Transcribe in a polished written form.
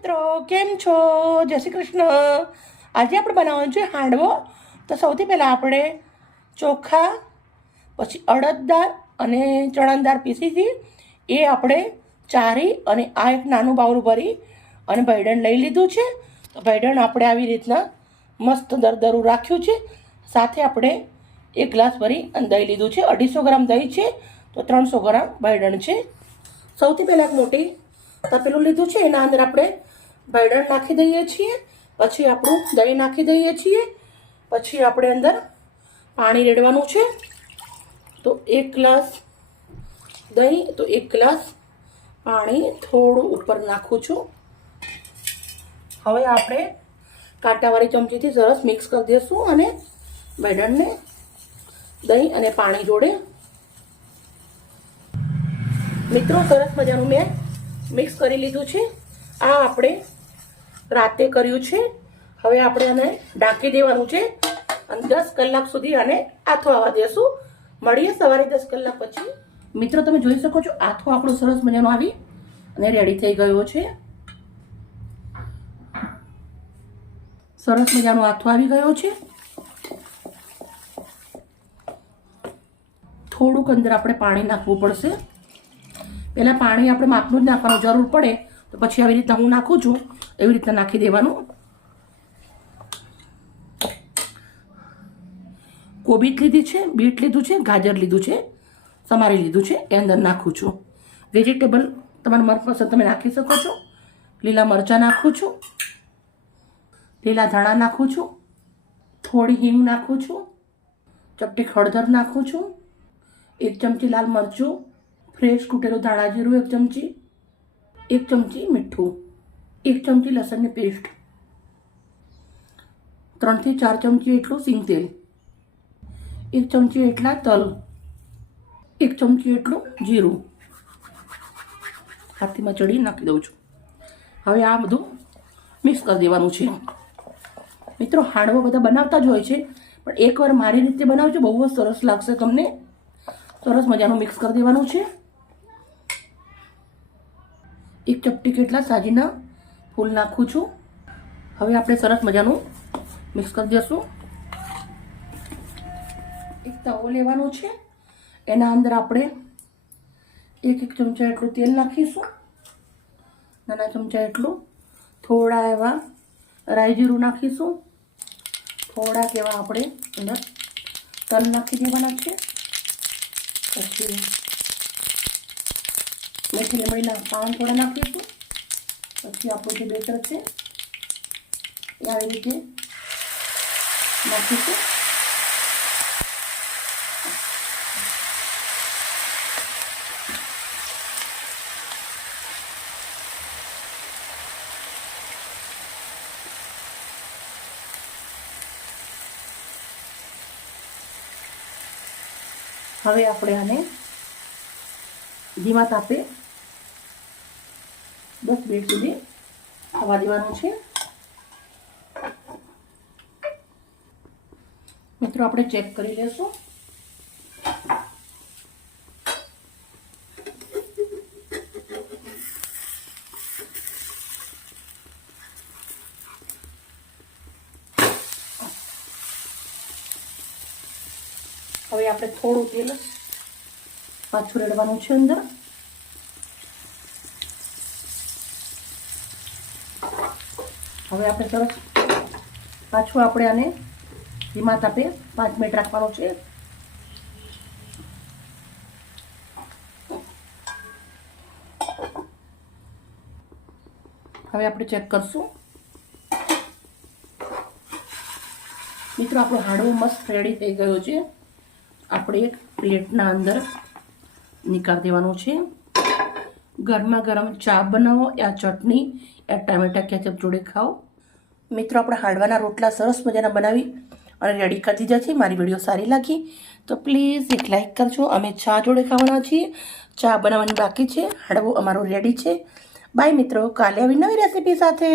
મિત્રો, કેમ છો? જય શ્રી કૃષ્ણ. આજે આપણે બનાવવાનું છે હાંડવો. તો સૌથી પહેલાં આપણે ચોખા, પછી અડદ દાળ અને ચણાની દાળ પીસી હતી એ આપણે ચારી અને આ એક નાનું બાઉલ ભરી અને ભૈડણ લઈ લીધું છે. તો ભૈડણ આપણે આવી રીતના મસ્ત દરદરું રાખ્યું છે. સાથે આપણે એક ગ્લાસ ભરી અને દહીં લીધું છે. 250 ગ્રામ દહીં છે, તો 300 ગ્રામ ભૈડણ છે. સૌથી પહેલાં એક મોટી તપેલું લીધું છે, એના અંદર આપણે ભૈડણ નાખી દઈએ છીએ, પછી આપણું દહીં નાખી દઈએ છીએ, પછી આપણે અંદર પાણી રેડવાનું છે. તો 1 ગ્લાસ દહીં, તો 1 ગ્લાસ પાણી થોડું ઉપર નાખું છું. હવે આપણે કાંટાવાળી ચમચીથી સરસ મિક્સ કરી દઈશું અને ભૈડણને દહીં અને પાણી જોડે મિત્રો સરસ મજાનું મેં મિક્સ કરી લીધું છે. આ આપણે રાતે કર્યું છે. હવે આપણે આને ઢાંકી દેવાનું છે અને 10 કલાક સુધી આને આથો આવવા દેશું. મળીએ સવારે 10 કલાક પછી. મિત્રો તમે જોઈ શકો છો આથો આપણો સરસ મજાનો આવી અને રેડી થઈ ગયો છે. સરસ મજાનો આથો આવી ગયો છે. થોડુંક અંદર આપણે પાણી નાખવું પડશે. પહેલાં પાણી આપણે માપનું જ નાખવાનું, જરૂર પડે તો પછી આવી રીતના હું નાખું છું એવી રીતના નાખી દેવાનું. કોબીજ લીધી છે, બીટ લીધું છે, ગાજર લીધું છે, સમારી લીધું છે, એ અંદર નાખું છું. વેજીટેબલ તમારા મનપસંદ તમે નાખી શકો છો. લીલા મરચાં નાખું છું, લીલા ધાણા નાખું છું, થોડી હિંગ નાખું છું, ચપટી હળદર નાખું છું, 1 ચમચી લાલ મરચું, ફ્રેશ કૂટેલું ધાણા જીરું 1 ચમચી, 1 ચમચી મીઠું, 1 ચમચી લસણની પેસ્ટ, 3 થી 4 ચમચી એટલું સિંગ તેલ, 1 ચમચી એટલા તલ, 1 ચમચી એટલું જીરું હાથીમાં ચડી નાખી દઉં છું. હવે આ બધું મિક્સ કરી દેવાનું છે. મિત્રો હાંડવો બધા બનાવતા જ હોય છે, પણ એકવાર મારી રીતે બનાવજો, બહુ જ સરસ લાગશે તમને. સરસ મજાનું મિક્સ કરી દેવાનું છે. 1 ચપટી કેટલા સાજીના ફૂલ નાખું છું. હવે આપણે સરસ મજાનું મિક્સ કરી દઈશું. એક તવો લેવાનો છે, એના અંદર આપણે 1 ચમચા એટલું તેલ નાખીશું, નાના ચમચા એટલું. થોડા એવા રાઈ જીરું નાખીશું, થોડાક એવા આપણે અંદર તલ નાખી દેવાના છે. પછી મેથી લીમડીના પાન થોડા નાખીશું. પછી આપણું જે બેટર છે એ આવી રીતે નાખીશું. હવે આપણે આને ધીમા તાપે 10 મિનિટ સુધી થવા દેવાનું છે. મિત્રો આપણે ચેક કરી લેશું. હવે આપણે થોડું તેલ પાછું રેડવાનું છે અંદર. હવે આપણે સરસ પાછું આપણે આને ધીમા તાપે 5 મિનિટ રાખવાનું છે. હવે આપણે ચેક કરશું. મિત્રો આપણો હાંડવો મસ્ત રેડી થઈ ગયો છે. આપણે એક પ્લેટના અંદર નીકાળી દેવાનું છે. ગરમા ગરમ ચા બનાવો, યા ચટણી, યા ટામેટા કેચઅપ જોડે ખાઓ. મિત્રો આપણા હાંડવાના રોટલા સરસ મજાના બનાવી અને રેડી કરી દીધા છે. મારી વિડીયો સારી લાગી તો પ્લીઝ એક લાઈક કરજો. અમે ચા જોડે ખાવાના છીએ. ચા બનાવવાની બાકી છે. હાંડવો અમારો રેડી છે. બાય મિત્રો, કાલે આવી નવી રેસીપી સાથે.